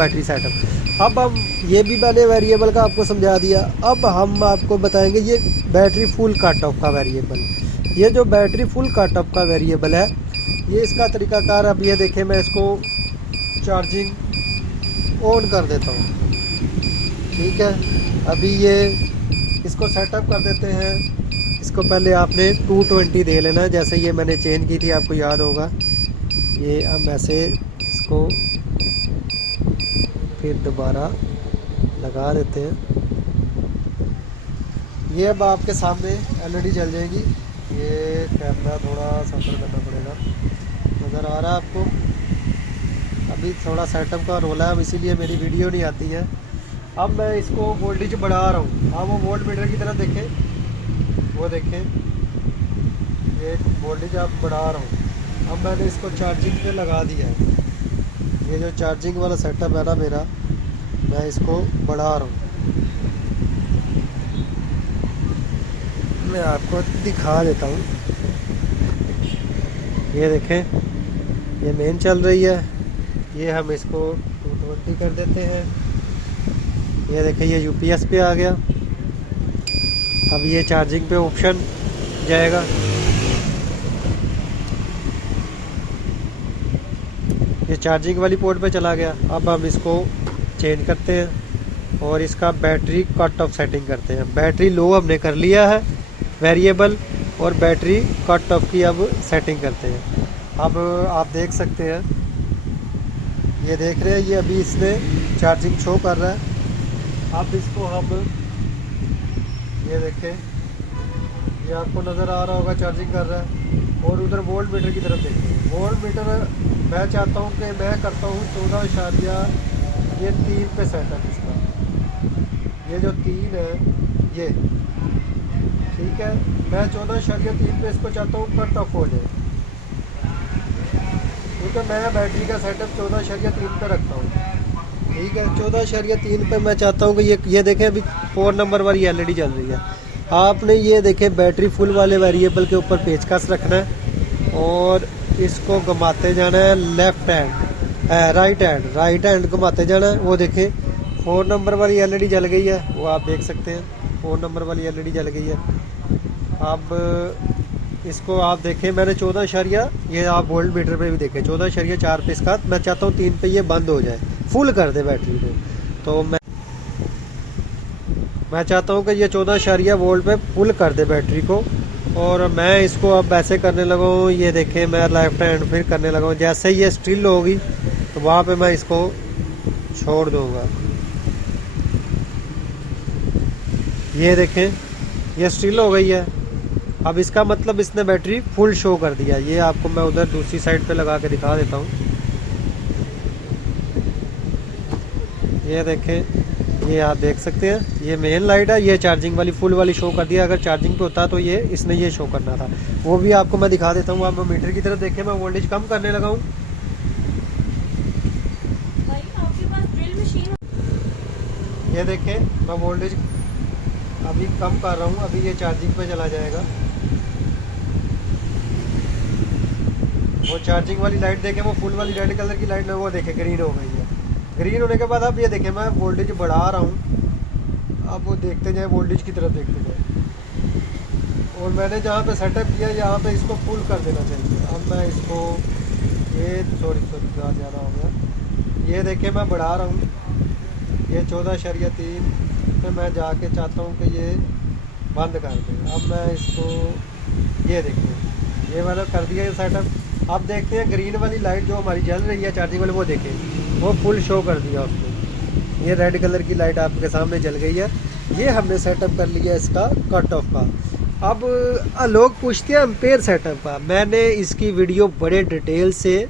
Battery setup. अब हम ये भी मैंने वेरिएबल का आपको समझा दिया। अब हम आपको बताएंगे ये बैटरी फुल कट ऑफ का वेरिएबल। ये जो बैटरी फुल कट ऑफ का वेरिएबल है, ये इसका तरीकाकार अब ये देखें, मैं इसको चार्जिंग ऑन कर देता हूँ। ठीक है, अभी ये इसको सेटअप कर देते हैं। इसको पहले आपने 220 दे लेना है, जैसे ये मैंने चेंज की थी, आपको याद होगा। ये हम ऐसे इसको फिर दोबारा लगा देते हैं। ये अब आपके सामने एलईडी जल जाएगी। ये कैमरा थोड़ा सफर करना पड़ेगा, नज़र आ रहा है आपको। अभी थोड़ा सेटअप का रोला है, अब इसीलिए मेरी वीडियो नहीं आती है। अब मैं इसको वोल्टेज बढ़ा रहा हूँ। आप वो वोल्ट मीटर की तरफ देखें, वो देखें, ये वोल्टेज आप बढ़ा रहा हूँ। अब मैंने इसको चार्जिंग पे लगा दिया है। ये जो चार्जिंग वाला सेटअप है ना मेरा, मैं इसको बढ़ा रहा हूँ। मैं आपको दिखा देता हूँ। ये देखें, ये मेन चल रही है। ये हम इसको 220 कर देते हैं। ये देखें, ये यूपीएस पे आ गया। अब ये चार्जिंग पे ऑप्शन जाएगा। ये चार्जिंग वाली पोर्ट पे चला गया। अब हम इसको चेंज करते हैं और इसका बैटरी कट ऑफ सेटिंग करते हैं। बैटरी लो हमने कर लिया है वेरिएबल, और बैटरी कट ऑफ की अब सेटिंग करते हैं। अब आप देख सकते हैं, ये देख रहे हैं, ये अभी इसने चार्जिंग शो कर रहा है। अब इसको हम, ये देखें, ये आपको नज़र आ रहा होगा चार्जिंग कर रहा है। और उधर वोल्ट मीटर की तरफ देखें। वोल्ट मीटर मैं चाहता हूँ कि मैं करता हूँ 14.3 पे सेटअप इसका। ये जो 3 है ये, ठीक है, मैं 14.3 पे इसको चाहता हूँ कट ऑफ हो जाए, क्योंकि मैं बैटरी का सेटअप 14.3 पे रखता हूँ। ठीक है, 14.3 पे मैं चाहता हूँ कि ये देखें, अभी 4 नंबर वाली एलईडी चल रही है। आपने ये देखें, बैटरी फुल वाले वेरिएबल के ऊपर पेचकस रखना है और इसको घुमाते जाना है। लेफ्ट हैंड, राइट हैंड घुमाते जाना है। वो देखें, 4 नंबर वाली एलईडी जल गई है, वो आप देख सकते हैं, 4 नंबर वाली एलईडी जल गई है। अब इसको आप देखें, मैंने 14, ये आप वोल्ट मीटर पे भी देखें, 14.4 पे इसका, मैं चाहता हूँ 3 पे ये बंद हो जाए, फुल कर दे बैटरी को। तो मैं चाहता हूँ कि ये 14 वोल्ट पे फुल कर दे बैटरी को। और मैं इसको अब ऐसे करने लगा हूँ। ये देखें, मैं लेफ्ट हैंड फिर करने लगा हूँ। जैसे ही ये स्टिल होगी तो वहाँ पे मैं इसको छोड़ दूँगा। ये देखें, ये स्टिल हो गई है। अब इसका मतलब इसने बैटरी फुल शो कर दिया। ये आपको मैं उधर दूसरी साइड पे लगा के दिखा देता हूँ। ये देखें, ये आप देख सकते हैं, ये मेन लाइट है, ये चार्जिंग वाली फुल वाली शो कर दिया। अगर चार्जिंग पे होता तो ये इसने ये शो करना था, वो भी आपको मैं दिखा देता हूँ। आप मीटर की तरफ देखें, मैं वोल्टेज कम करने लगा हूँ। ये देखें, मैं वोल्टेज अभी कम कर रहा हूँ, अभी ये चार्जिंग पे चला जाएगा। वो चार्जिंग वाली लाइट देखें, वो फुल वाली रेड कलर की लाइट में, वो देखें ग्रीन हो गई है। ग्रीन होने के बाद अब ये देखें, मैं वोल्टेज बढ़ा रहा हूँ। अब वो देखते जाए, वोल्टेज की तरफ देखते जाए। और मैंने जहाँ पे सेटअप किया, यहाँ पे इसको फुल कर देना चाहिए। अब मैं इसको, ये सॉरी ज़्यादा हो गया। ये देखें, मैं बढ़ा रहा हूँ, ये 14.3 पे मैं जाके चाहता हूँ कि ये बंद कर दे। अब मैं इसको, ये देखें, ये मैंने कर दिया ये सेटअप। अब देखते हैं ग्रीन वाली लाइट जो हमारी जल रही है चार्जिंग वाली, वो देखें, वो फुल शो कर दिया उसने। ये रेड कलर की लाइट आपके सामने जल गई है। ये हमने सेटअप कर लिया इसका कट ऑफ का। अब लोग पूछते हैं एम्पेयर सेटअप का। मैंने इसकी वीडियो बड़े डिटेल से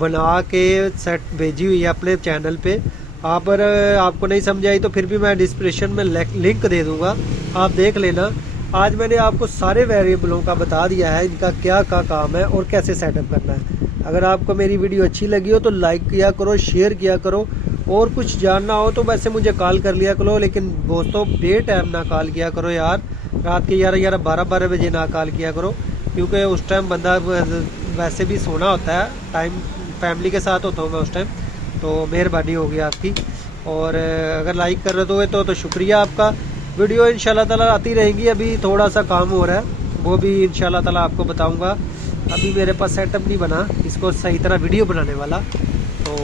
बना के सेट भेजी हुई है अपने चैनल पे। आप अगर आपको नहीं समझ आई तो फिर भी मैं डिस्क्रिप्शन में लिंक दे दूँगा, आप देख लेना। आज मैंने आपको सारे वेरिएबलों का बता दिया है, इनका क्या काम है और कैसे सेटअप करना है। अगर आपको मेरी वीडियो अच्छी लगी हो तो लाइक किया करो, शेयर किया करो। और कुछ जानना हो तो वैसे मुझे कॉल कर लिया करो, लेकिन दोस्तों बे टाइम ना कॉल किया करो यार। रात के 11 12 बजे ना कॉल किया करो, क्योंकि उस टाइम बंदा वैसे भी सोना होता है, टाइम फैमिली के साथ होता हूँ मैं उस टाइम। तो मेहरबानी होगी आपकी। और अगर लाइक कर रहे तो शुक्रिया आपका। वीडियो इंशाल्लाह ताला आती रहेंगी। अभी थोड़ा सा काम हो रहा है, वो भी इंशाल्लाह ताला आपको बताऊंगा। अभी मेरे पास सेटअप नहीं बना इसको सही तरह वीडियो बनाने वाला। तो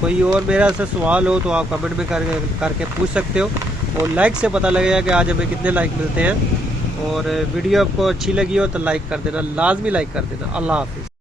कोई और मेरा से सवाल हो तो आप कमेंट में करके पूछ सकते हो। और लाइक से पता लगेगा कि आज हमें कितने लाइक मिलते हैं। और वीडियो आपको अच्छी लगी हो तो लाइक कर देना, लाजमी लाइक कर देना। अल्लाह हाफिज़।